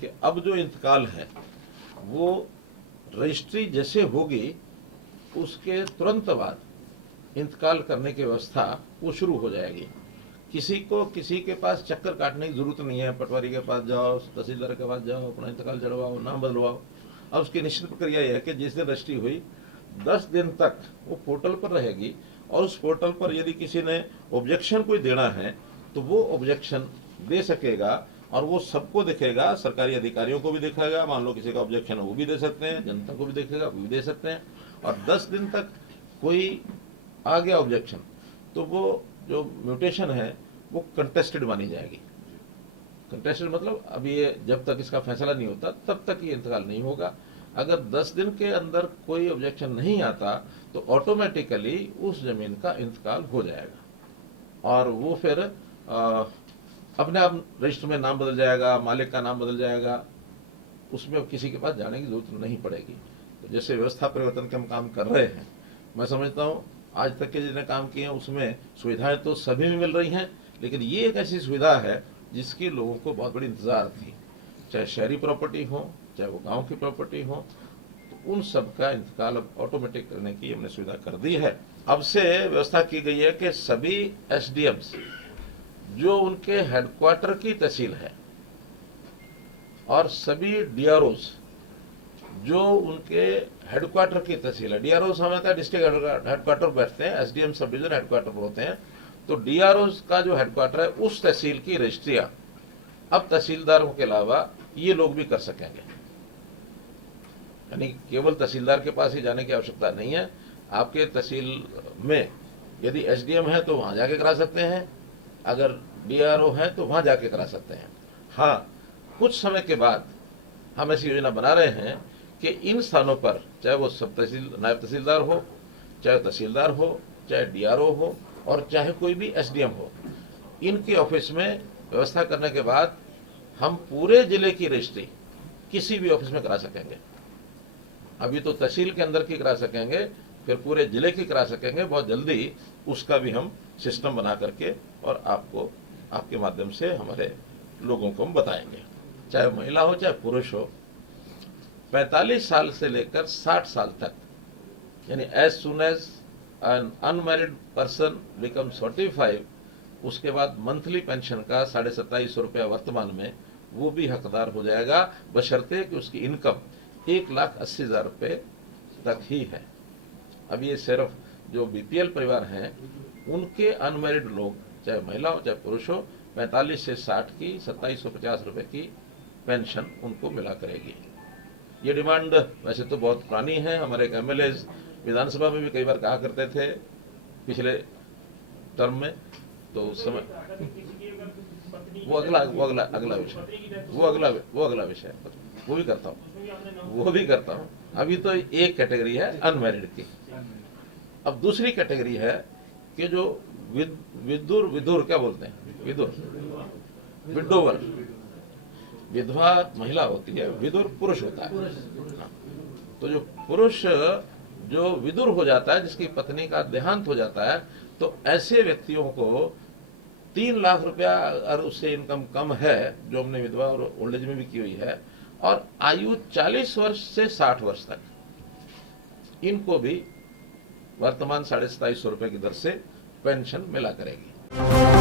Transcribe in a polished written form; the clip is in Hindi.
कि अब जो इंतकाल है वो रजिस्ट्री जैसे होगी उसके तुरंत बाद इंतकाल करने की व्यवस्था वो शुरू हो जाएगी। किसी को किसी के पास चक्कर काटने की जरूरत नहीं है, पटवारी के पास जाओ, तहसीलदार के पास जाओ, अपना इंतकाल चढ़वाओ, नाम बदलवाओ। अब उसकी निश्चित प्रक्रिया यह है कि जिस दिन रजिस्ट्री हुई 10 दिन तक वो पोर्टल पर रहेगी और उस पोर्टल पर यदि किसी ने ऑब्जेक्शन कोई देना है तो वो ऑब्जेक्शन दे सकेगा और वो सबको दिखेगा, सरकारी अधिकारियों को भी दिखाएगा, मान लो किसी का ऑब्जेक्शन है वो भी दे सकते हैं, जनता को भी देखेगा वो भी दे सकते हैं। और 10 दिन तक कोई आ गया ऑब्जेक्शन तो वो जो म्यूटेशन है वो कंटेस्टेड मानी जाएगी। कंटेस्टेड मतलब अब ये जब तक इसका फैसला नहीं होता तब तक ये इंतकाल नहीं होगा। अगर 10 दिन के अंदर कोई ऑब्जेक्शन नहीं आता तो ऑटोमेटिकली उस जमीन का इंतकाल हो जाएगा और वो फिर अपने आप रजिस्टर में नाम बदल जाएगा, मालिक का नाम बदल जाएगा, उसमें किसी के पास जाने की जरूरत नहीं पड़ेगी। तो जैसे व्यवस्था परिवर्तन के हम काम कर रहे हैं, मैं समझता हूँ आज तक के जितने काम किए हैं उसमें सुविधाएं तो सभी में मिल रही हैं, लेकिन ये एक ऐसी सुविधा है जिसकी लोगों को बहुत बड़ी इंतजार थी। चाहे शहरी प्रॉपर्टी हो, चाहे वो गांव की प्रॉपर्टी हो, तो उन सब का इंतकाल अब ऑटोमेटिक करने की हमने सुविधा कर दी है। अब से व्यवस्था की गई है कि सभी एसडीएम्स जो उनके हेडक्वार्टर की तहसील है और सभी डीआरओस जो उनके हेडक्वार्टर की तहसील है, डीआरओस हमें डिस्ट्रिक्ट हेडक्वार्टर बैठते हैं, एसडीएम सब डिवीजन हेडक्वार्टर पर होते हैं, तो डीआरओस का जो हेडक्वार्टर है उस तहसील की रजिस्ट्रियां अब तहसीलदारों के अलावा ये लोग भी कर सकेंगे। यानी केवल तहसीलदार के पास ही जाने की आवश्यकता नहीं है। आपके तहसील में यदि एसडीएम है तो वहां जाके करा सकते हैं, अगर डीआरओ है तो वहां जाके करा सकते हैं। हाँ, कुछ समय के बाद हम ऐसी योजना बना रहे हैं कि इन स्थानों पर चाहे वो सब तहसील नायब तहसीलदार हो, चाहे तहसीलदार हो, चाहे डीआरओ हो और चाहे कोई भी एसडीएम हो, इनके ऑफिस में व्यवस्था करने के बाद हम पूरे जिले की रजिस्ट्री किसी भी ऑफिस में करा सकेंगे। अभी तो तहसील के अंदर की करा सकेंगे, फिर पूरे जिले की करा सकेंगे। बहुत जल्दी उसका भी हम सिस्टम बना करके और आपको आपके माध्यम से हमारे लोगों को हम बताएंगे। चाहे महिला हो चाहे पुरुष हो, 45 साल से लेकर 60 साल तक, यानी as soon as an unmarried person become 45, उसके बाद मंथली पेंशन का 2750 रुपया वर्तमान में वो भी हकदार हो जाएगा, बशर्ते कि उसकी इनकम 1,80,000 रुपये तक ही है। अब ये सिर्फ जो बीपीएल परिवार हैं उनके अनमैरिड लोग, चाहे महिला हो चाहे पुरुष हो, 45 से 60 की 2750 रुपये की पेंशन उनको मिला करेगी। ये डिमांड वैसे तो बहुत पुरानी है। हमारे एक एमएलए विधानसभा में भी कई बार कहा करते थे पिछले टर्म में, तो उस समय वो अगला विषय वो भी करता हूँ। अभी तो एक कैटेगरी है अनमैरिड की। अब दूसरी कैटेगरी है कि जो विधुर क्या बोलते हैं, विडोवर, विधवा महिला होती है, विधुर पुरुष होता है। तो जो पुरुष जो विधुर हो जाता है, जिसकी पत्नी का देहांत हो जाता है, तो ऐसे व्यक्तियों को 3 लाख रुपया अगर उससे इनकम कम है, जो हमने विधवा और ओल्ड एज में भी की हुई है, और आयु 40 वर्ष से 60 वर्ष तक, इनको भी वर्तमान 2750 रुपए की दर से पेंशन मिला करेगी।